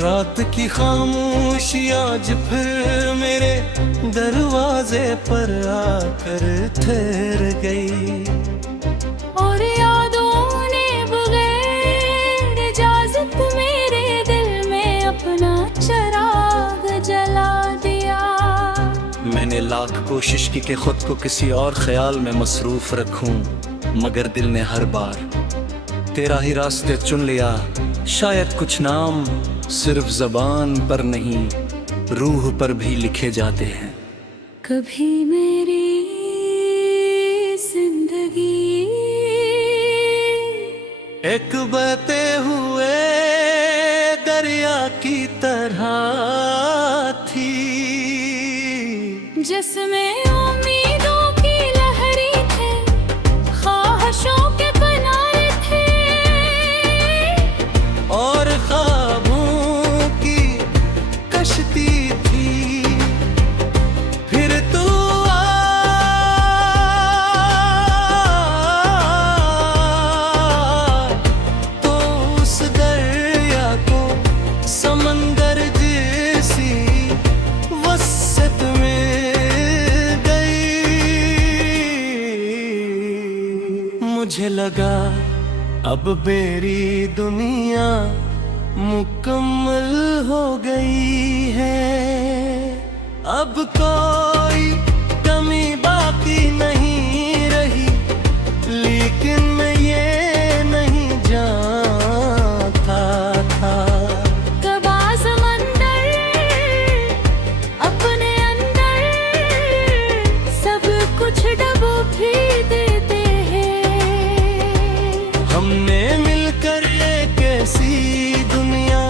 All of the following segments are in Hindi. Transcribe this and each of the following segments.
रात की खामोशी आज फिर मेरे दरवाजे पर आकर ठहर गई। और यादों ने बगैर इजाजत मेरे दिल में अपना चिराग जला दिया। मैंने लाख कोशिश की कि खुद को किसी और ख्याल में मसरूफ रखूं, मगर दिल ने हर बार तेरा ही रास्ते चुन लिया। शायद कुछ नाम सिर्फ ज़बान पर नहीं, रूह पर भी लिखे जाते हैं। कभी मेरी जिंदगी एक बहते हुए दरिया की तरह थी, जिसमें उम्मीदों की लहरी थे, ख्वाहिशों के किनारे थे, और ख्वाबों की कश्ती थी। फिर तू तो उस दरिया को समंदर जैसी वसत में गई। मुझे लगा अब मेरी दुनिया मुकम्मल हो गई है, अब कोई कमी बाकी नहीं रही। लेकिन मैं ये नहीं जानता था कबा समंदर अपने अंदर सब कुछ डबो भी देते हैं। हमने मिलकर एक ऐसी दुनिया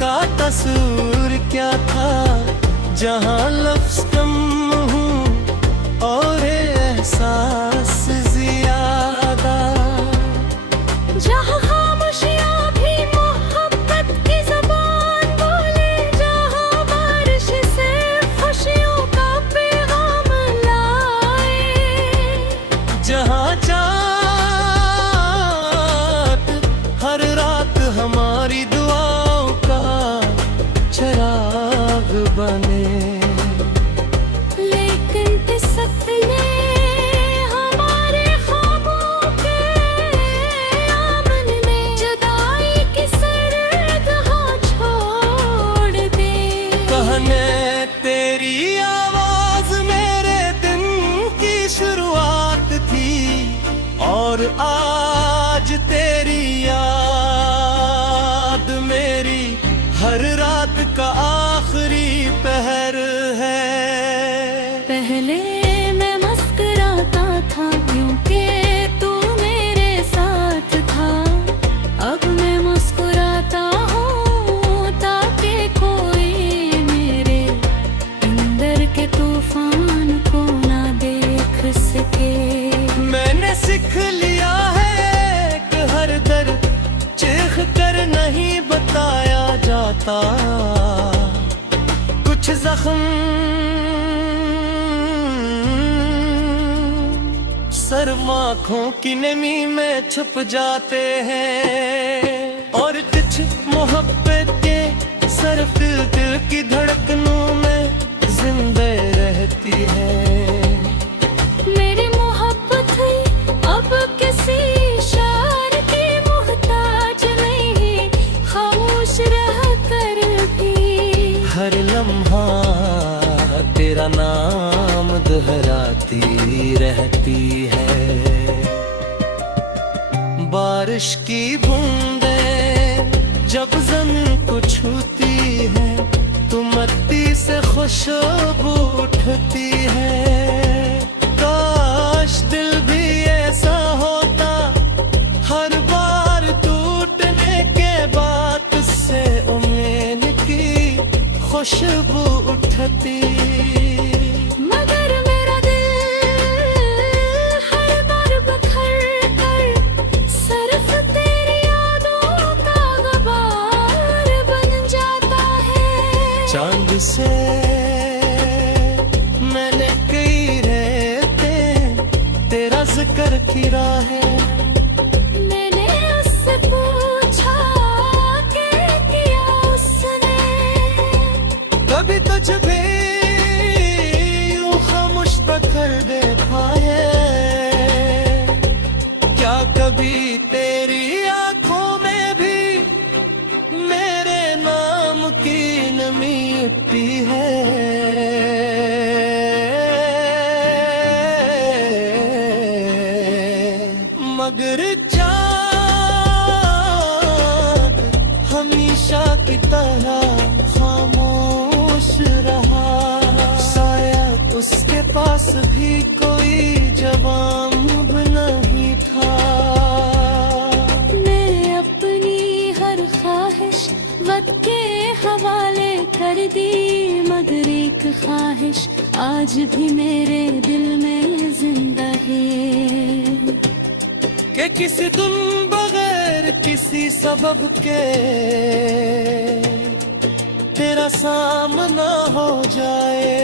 का तस्वीर क्या था, जहाँ लफ्ज़ कम हूँ और एहसास ज़्यादा, जहाँ खामोशियाँ भी मोहब्बत की ज़बान बोले, जहाँ बारिश से खुशियों का पैगाम लाए, जहाँ चाँद हर रात हमारी दुआओं का चिराग बने। लेकिन इस सपने हमारे ख्वाबों के आमन में जुदाई की सर्द हाँ छोड़ दे। कहने तेरी आवाज मेरे दिन की शुरुआत थी, और आज तेरी याद मेरी हर रात का आखिरी पहर है। पहले मैं मुस्कुराता था क्योंकि तू मेरे साथ था, अब मैं मुस्कुराता हूँ ताकि कोई मेरे अंदर के तूफान को ना देख सके। मैंने सीख लिया है कि हर दर्द चीख कर नहीं बताया जाता, कुछ जख्म सर्म आँखों की नमी में छुप जाते हैं, और कुछ मोहब्बत के सरफ दिल की धड़कनों में जिंदा रहती है। मेरी मोहब्बत अब किसी शार की मोहताज नहीं, खामोश रह कर भी हर लम्हा तेरा नाम दोहराती रहती है। बारिश की बूंदें जब ज़मीन को छूती है, तो मिट्टी से खुशबू उठती है। काश दिल भी ऐसा होता, हर बार टूटने के बाद उससे उम्मीद की खुशबू उठती। मगर मेरा दिल हर बार बखर कर सिर्फ तेरी यादों का गुबार बन जाता है। चांद से मैंने कई रहते तेरा जिक्र किया है। मैंने उससे पूछा कि किया उसने कभी तेरी आंखों में भी मेरे नाम की नमी उठती है। मगर चाँद हमेशा की तरह खामोश रहा। शायद उसके पास भी कोई जवाब नहीं था। मैं अपनी हर ख्वाहिश वक्त के हवाले कर दी, मगर एक ख्वाहिश आज भी मेरे दिल में जिंदा है कि किसी दिन बगैर किसी सबब के तेरा सामना हो जाए।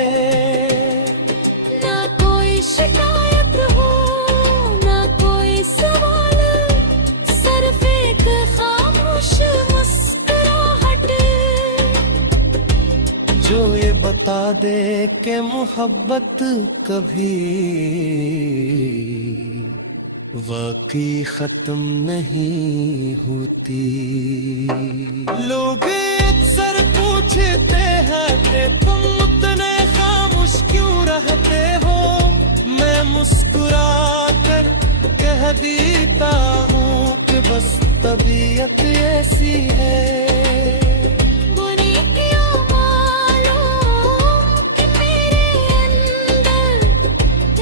ना कोई शिकायत हो ना कोई सवाल, सिर्फ एक खामोश मुस्कुराहट जो ये बता दे कि मोहब्बत कभी वाकई खत्म नहीं होती। लोग अक्सर पूछते हैं कि तुम उतने खामोश क्यों रहते हो। मैं मुस्कुरा कर कह देता हूँ कि बस तबीयत ऐसी है। बुरी क्यों मालूम कि मेरे अंदर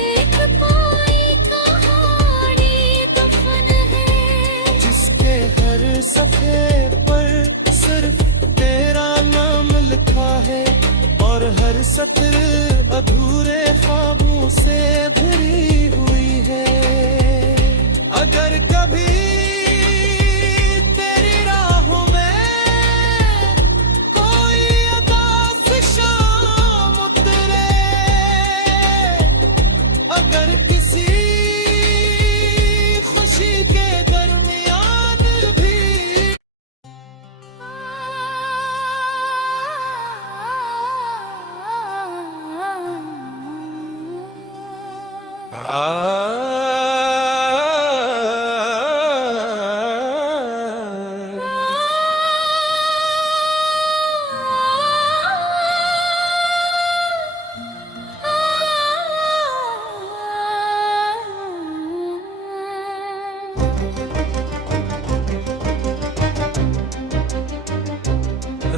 एक कोई कहानी दफन है, जिसके हर सफ़े पर सिर्फ तेरा नाम लिखा है और हर सत्र अधूरे ख्वाबों से भरी हुई है। अगर कभी तेरी राहों में कोई उदास शाम उतरे, अगर किसी खुशी के दरमियान भी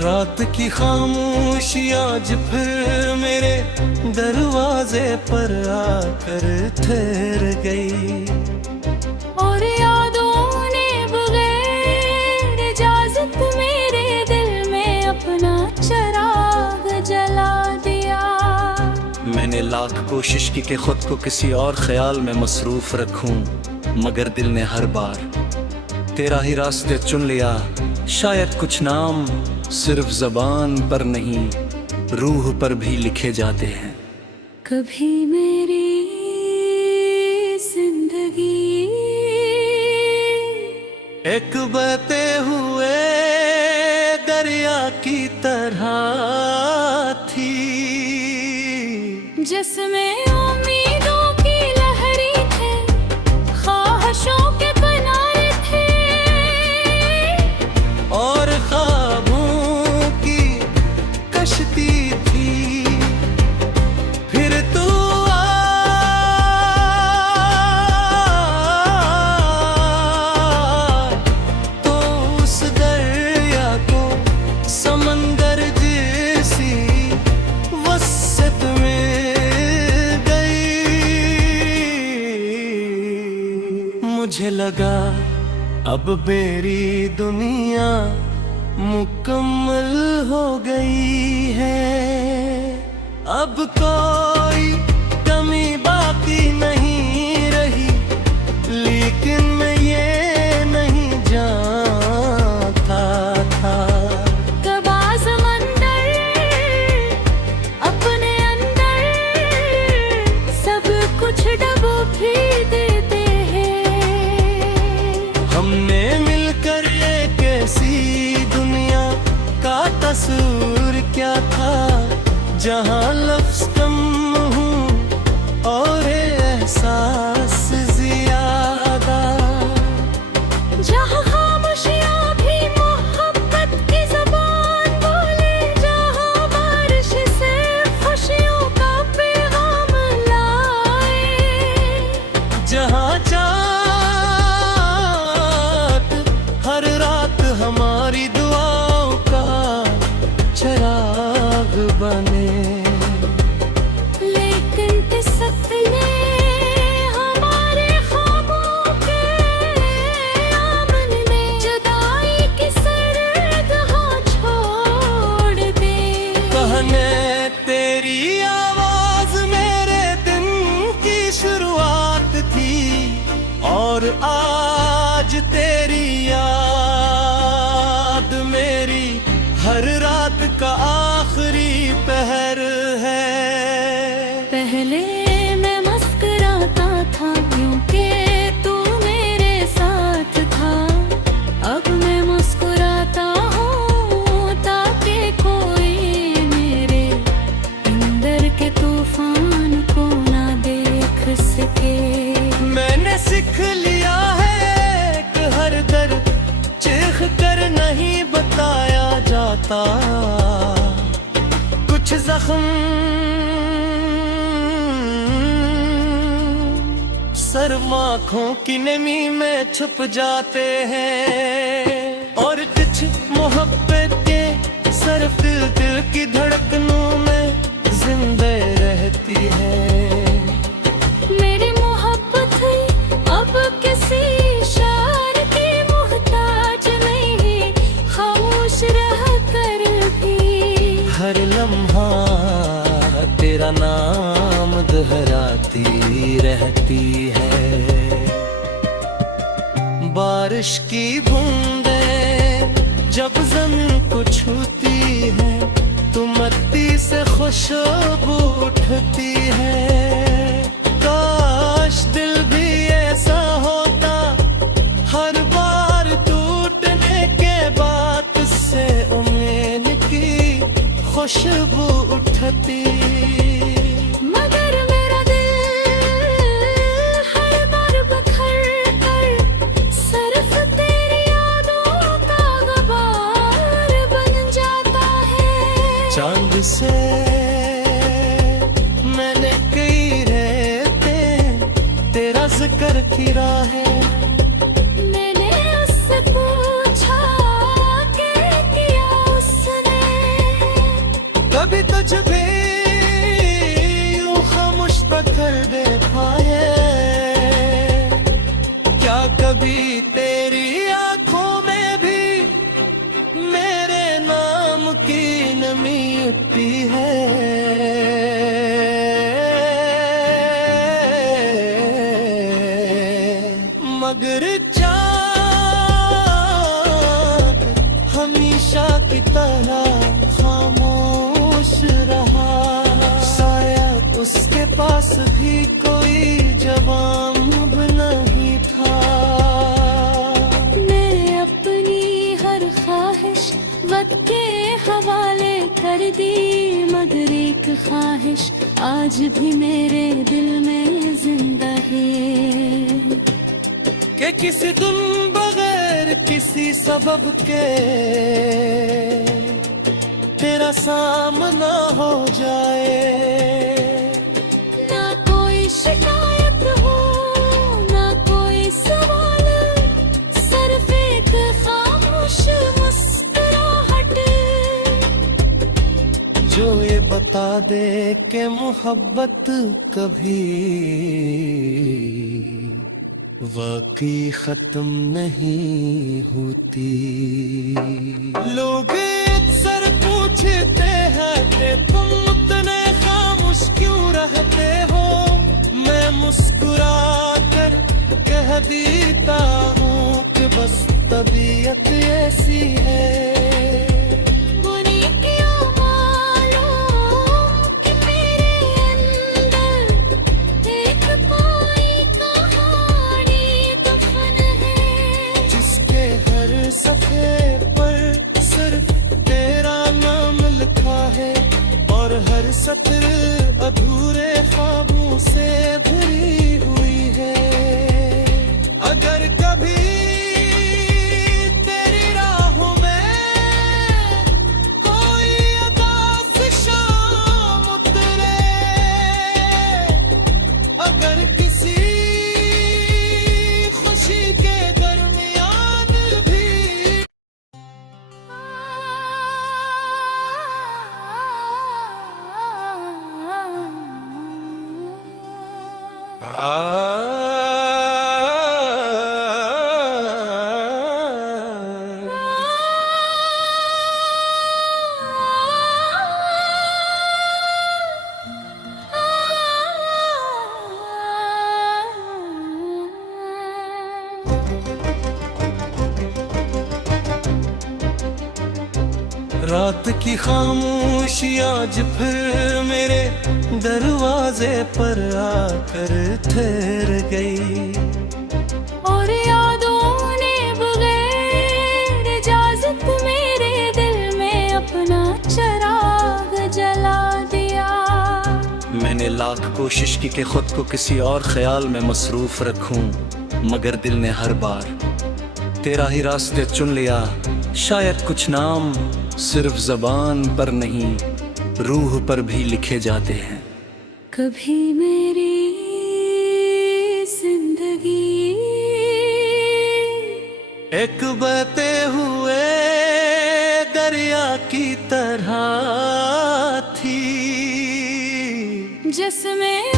रात की खामोशी आज फिर मेरे दरवाजे पर आकर ठहर गई। और यादों ने बगैर इजाजत मेरे दिल में अपना चिराग जला दिया। मैंने लाख कोशिश की कि खुद को किसी और ख्याल में मसरूफ रखूं, मगर दिल ने हर बार तेरा ही रास्ते चुन लिया। शायद कुछ नाम सिर्फ ज़बान पर नहीं, रूह पर भी लिखे जाते हैं। कभी मेरी जिंदगी एक बहते हुए दरिया की तरह थी, जिसमें उम्मीदों की लहरी थे, ख्वाहिशों के किनारे थे और ख्वाबों की कश्ती थी। फिर तू तो उस दरिया को समंदर जैसी वसत में गई। मुझे लगा अब मेरी दुनिया मुकम्मल हो गई है। अब कोई कमी बाकी नहीं रही, लेकिन मैं ये नहीं जानता था तबा समंदर अपने अंदर सब कुछ डबो भी देते हैं। हमने मिलकर एक ऐसी दुनिया का तस्वीर क्या था, जहाँ लफ्ज कम हूँ और एहसास ज्यादा। हर रात का आखिरी पहर है। पहले मैं मुस्कुराता था क्योंकि तू मेरे साथ था, अब मैं मुस्कुराता हूँ ताकि कोई मेरे अंदर के तूफान को ना देख सके। मैंने सीख लिया है कि हर दर्द चीख कर नहीं बताया जाता, कुछ जख्म सर्म आँखों की नमी में छुप जाते हैं, और कुछ मोहब्बत के सिर्फ दिल दिल की धड़कनों में जिंदा रहती है। मेरी मोहब्बत अब किसी शार की मोहताज नहीं, खामोश रह कर भी हर लम्हा तेरा नाम दोहराती रहती है। बारिश की बूंदें जब जमीन को छूती है, तो मिट्टी से खुशबू उठती है। काश दिल भी ऐसा होता, हर बार टूटने के बाद उससे उम्मीद की खुशबू उठती। मगर मेरा दिल हर बार बखर कर सिर्फ तेरी यादों का गुबार बन जाता है। चांद से मैंने कई रहते तेरा जिक्र किया है। मैंने उससे पूछा कि किया उसने, कभी तुझ भी यूं खामोश पकड़ दे पाए, क्या कभी तेरी आंखों में भी मेरे नाम की नमी उठती है। मगर चाँद हमेशा की तरह खामोश रहा, शायद उसके पास भी कोई जवाब नहीं था। मैं अपनी हर ख्वाहिश वक्त के हवाले कर दी, मगर एक ख्वाहिश आज भी मेरे दिल में जिंदा है कि किसी दिन बगैर किसी सबब के तेरा सामना हो जाए। ना कोई शिकायत हो ना कोई सवाल, सिर्फ एक खामोश मुस्कुराहट जो ये बता दे कि मोहब्बत कभी वाकई खत्म नहीं होती। लोग अक्सर पूछते हैं कि तुम उतने खामोश क्यों रहते हो, मैं मुस्कुरा कर कह देता हूँ कि बस तबीयत ऐसी है। बुरी क्यों मालूम कि मेरे अंदर एक कोई कहानी दफन है, जिसके हर सफे पर सिर्फ तेरा नाम लिखा है, और हर सत्र अधूरे ख्वाबों से भरी हुई है। अगर कभी तेरी राहों में कोई उदास शाम उतरे, अगर किसी खुशी के दरमियान भी रात की खामोशी आज फिर मेरे दरवाजे पर आकर ठहर गई। और यादों ने बगैर इजाजत मेरे दिल में अपना चिराग जला दिया। मैंने लाख कोशिश की कि खुद को किसी और ख्याल में मसरूफ रखूं, मगर दिल ने हर बार तेरा ही रास्ते चुन लिया। शायद कुछ नाम सिर्फ ज़बान पर नहीं, रूह पर भी लिखे जाते हैं। कभी मेरी जिंदगी एक बहते हुए दरिया की तरह थी, जिसमें